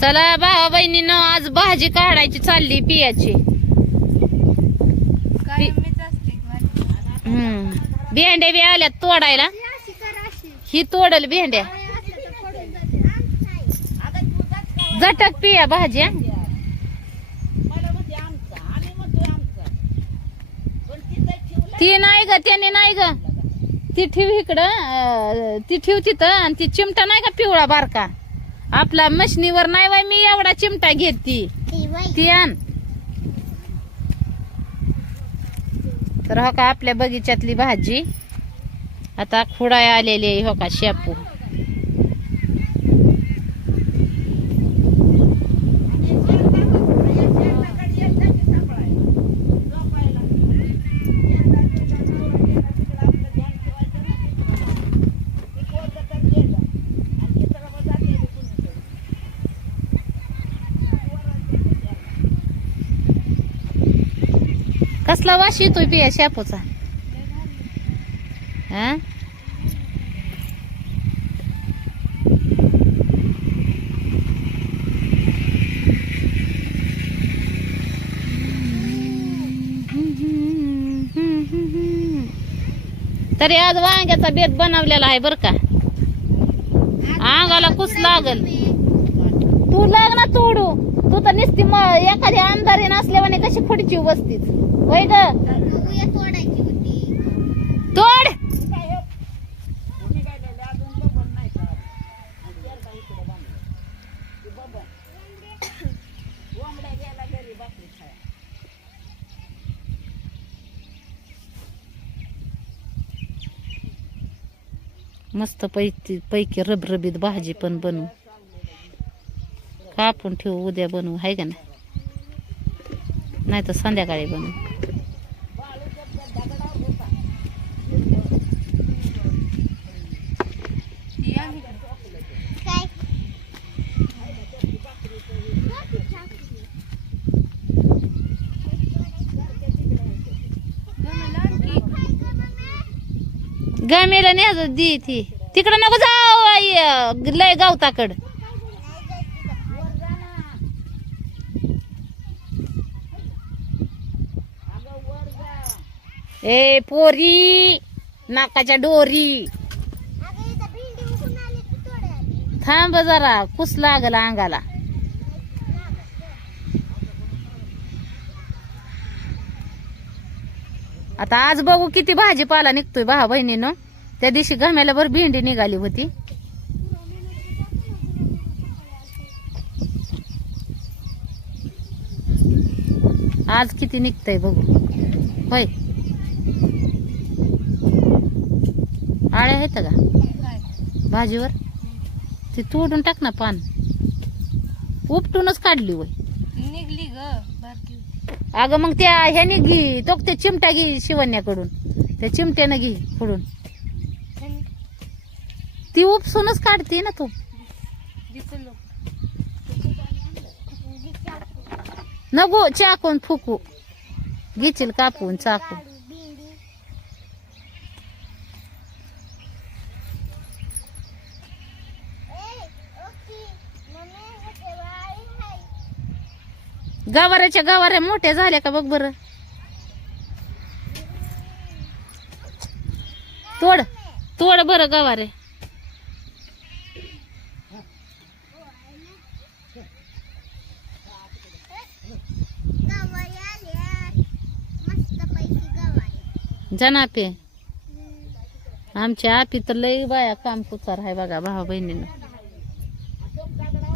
चला भावा बहिणीनं आज भाजी काढायची चालली पियाची भेंड्या बी आल्यात तोडायला. ही तोडल भेंड्या. झटक पिया भाजी हं. ती नाही ग त्याने नाही ग. ती ठेव इकडं ती ठेव तिथं आणि ती चिमटा नाही का पिवळा बारका? आपला मशनीवर नाही बाई मी एवढा चिमटा घेत. ती ती आण. तर हो का आपल्या बगीच्यातली भाजी. आता खुडाय आलेली आहे हो का शेपू कसला वास येतोय पिया शेपूचा. हा? तरी आज वांग्याचा बेत बनवलेला आहे बर का. अंगाला कुस लागल तू लाग ना तोडू. तू तर निसती मग एखादी आमदारी नसल्यावाने कशी खुडची बसतीच वय ग? तोड! मस्त पैकी पैकी रबरबीत भाजी पण बनवू. कापून ठेवू उद्या बनवू आहे का नाही? नाही तर संध्याकाळी बनवू. गमेला नाही दी ती. तिकडं नको जाऊ आई, लय गावताकडं. ए पोरी नाकाच्या डोरी. थांब जरा कुस लागल अंगाला. आता आज बघू किती भाजीपाला निघतोय भावा बहिणीनं. त्या दिवशी गम्याला भर भेंडी निघाली होती. आज किती निघतंय बघू. होय. आळ्या आहेत का? भाजीवर? ती तोडून टाक ना पान. उपटूनच काढली वय. निघली ग अगं मग त्या ह्याने घे तो ते चिमटा घे शिवण्याकडून. त्या चिमट्यानं घे फोडून. ती उपसूनच काढते ना तू. नको चाकून फुकू. घेशील कापून चाकू गवाराच्या गवाऱ्या मोठ्या झाल्या का बघ बरं. तोड तोड बरं गवारे. जनापे. आमच्या आपी तर लई बाया काम कुचार आहे बघा भावा बहिणीनं.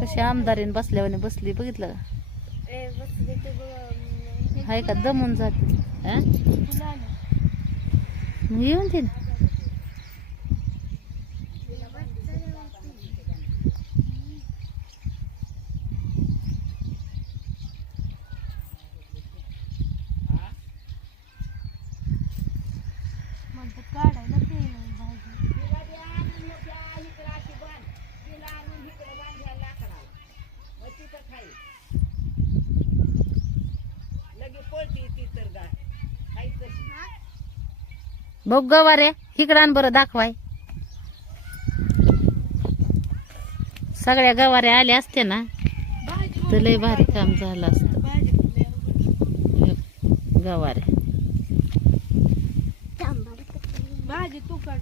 कशी आमदारीन बसल्यावाने बसली बघितलं का? हाय का दमून जाते. हा? येऊन दे ना म्हणतात काढायला ते भाजी बघ गवारे आण बरं दाखवाय सगळ्या गवाऱ्या आल्या असते ना तर लय भारी काम झालं असतं. हे गवारे भाजी तू काढ.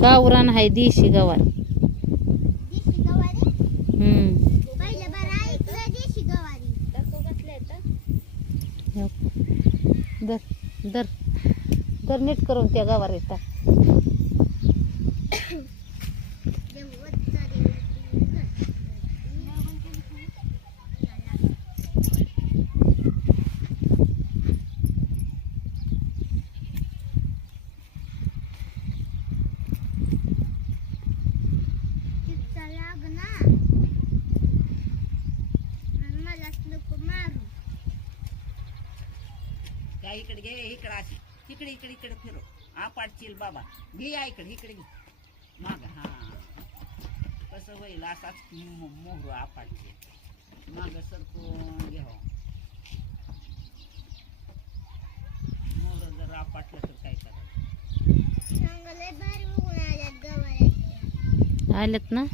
गावरान आहे देशी गवार हम्म हो. दर दर नीट करून त्या गावावर येतात. इकडे घे इकडे अशी. इकडे इकडे इकडे फिरो. आपाडशील बाबा. घे या इकडे इकडे घे. माग हा. कसं होईल असाच मो- मोहरू आपाडशील माग सरकून घ्यावं मोहर जर आपटलं तर काय करायचं? आलेत ना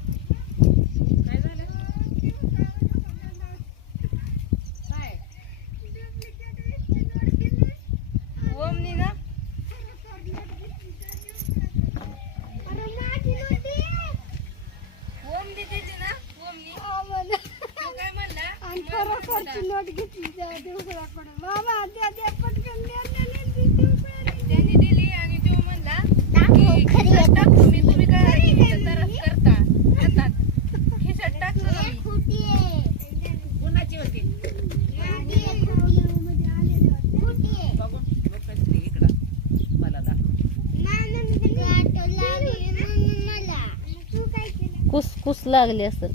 काय झालं काय ओमनी ना ओमनी दिली ना ओमनी तू काय म्हणला नोट घेतली त्यांनी दिली आणि तो म्हणला की खिशात टाकतो मी तुम्ही काय खिशात जरा करता हातात खिशात टाकतो ना मी कुणाची होती बघून बघत ते इकडं मला दाखव कुस कुस लागली असेल हम्म चांगलं हा, वय आम्हाला काय करायचं द्यायचं किती लागले बाई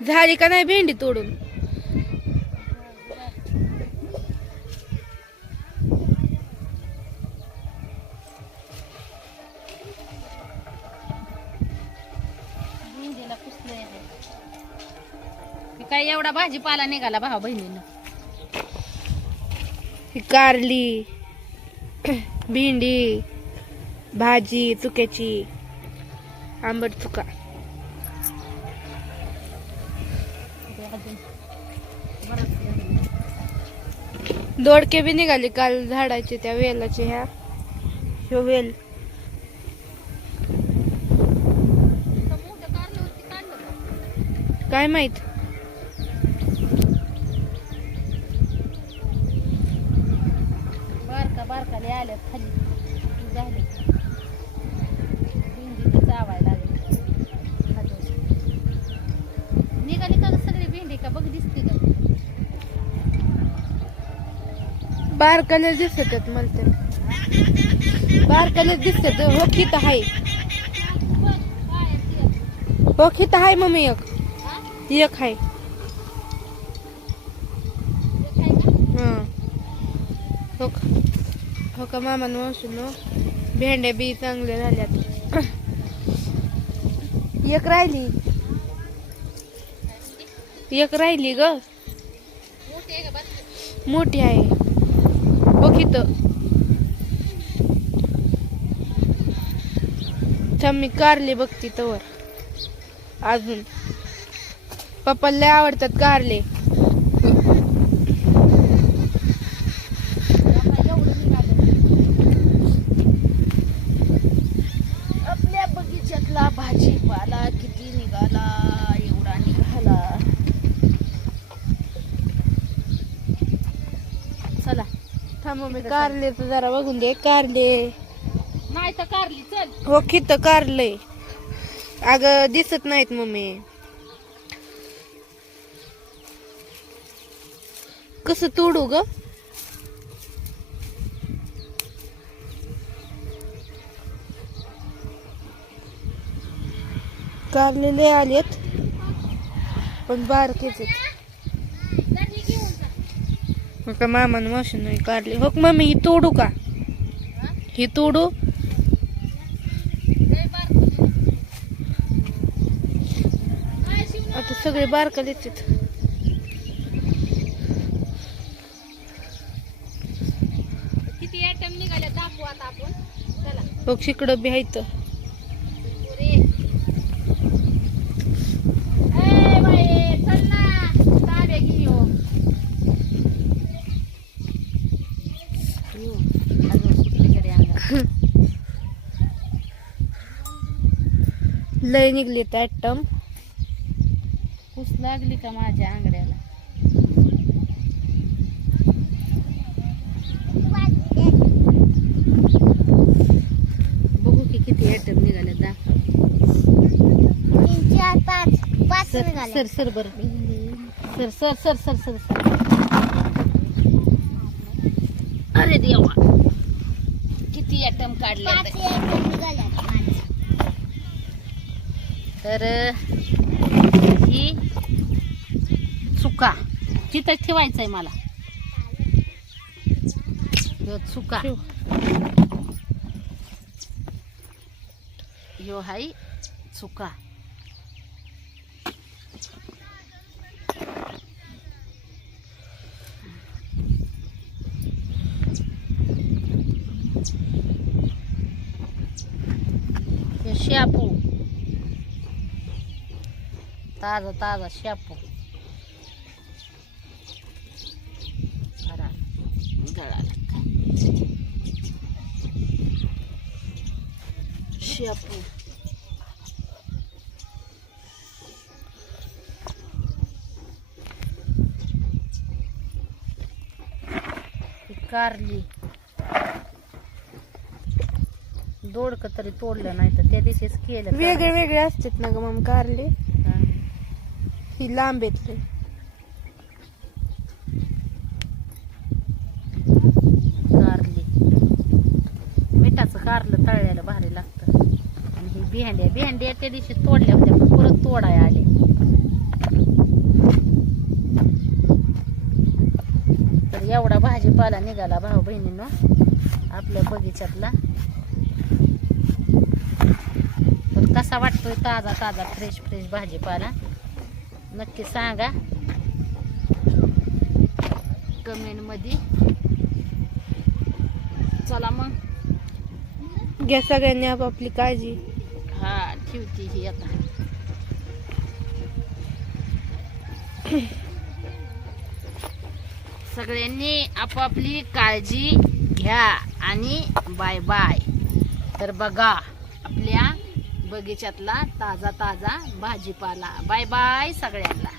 झाली का नाही भेंडी तोडून? काय एवढा भाजीपाला निघाला भाऊ बहिणीनं. ही कारली भेंडी भाजी चुक्याची आंबट चुका. दोडके बी निघाले काल झाडाचे त्या वेलाचे ह्या ह्यो वेल. काय माहीत? झालं खाली. झाले. भेंडी चावायला लागली. निघाली का सगळी भेंडी का? बघ दिसते का बारकाने दिसतात मला तर बारकाने दिसतात. हो खित तर आहे ते? हो खित आहे मम्मी एक. एक हाय. का मामान वसून भेंड्या बी चांगल्या झाल्यात. एक राहिली. एक राहिली ग. मोठी आहे. बघित थांब मी कारले बघते तवर. अजून. पप्पाला लय आवडतात कारले आता एवढं निघालं. मम्मी कारलेचं जरा बघून दे कारले. नाही तर कारली चल. हो खित कारले अग दिसत नाहीत मम्मी. कसं तोडू ग? कारले लय आलेत. पण बारकेच आहेत. हो का मामानं मशीन नाही काढली. हो मम्मी ही तोडू का? ही तोडू? आता सगळे बारकाले येतात किती आयटम निघाले दाखवू आता आपण. चला. बघ इकडं बी आहेत पुरे ए बाई चल ना ताबे घेऊ अजून सुट्टीकडे अंगात लय निघलेत आयटम. कुस लागली का माझ्या आंगड्याला बघू की किती आयटम निघाले दाखव. सर सर बर. Sir sir sir sir sir sir. अरे देवा. किती आयटम काढले तर ही चुका. तिथं ठेवायचंय मला. ह्यो चुका. ह्यो हाय चुका. शापू ताजा ताजा शापू. शापू. कारली. दोडक तरी तोडलं नाही तर त्या दिवशीच केलं वेगळे वेगळे असतात ना ग मग कारले? ही लांब येतले कारली मिठाचं कारलं तळल्याला भारी लागतं. आणि ही भेंड्या भेंड्या त्या दिवशी तोडल्या होत्या पण परत तोडाय आले. तर एवढा भाजीपाला निघाला भाऊ बहिणीनं आपल्या बगीच्यातला. तर कसा वाटतोय ताजा ताजा फ्रेश फ्रेश भाजीपाला? नक्की सांगा. कमेंटमध्ये चला मग. घ्या सगळ्यांनी आपापली काळजी. हा ठेवते ही आता. सगळ्यांनी आपापली काळजी घ्या आणि बाय बाय तर बघा. बगीच्यातला ताजा ताजा भाजीपाला. बाय बाय सगळ्यांना.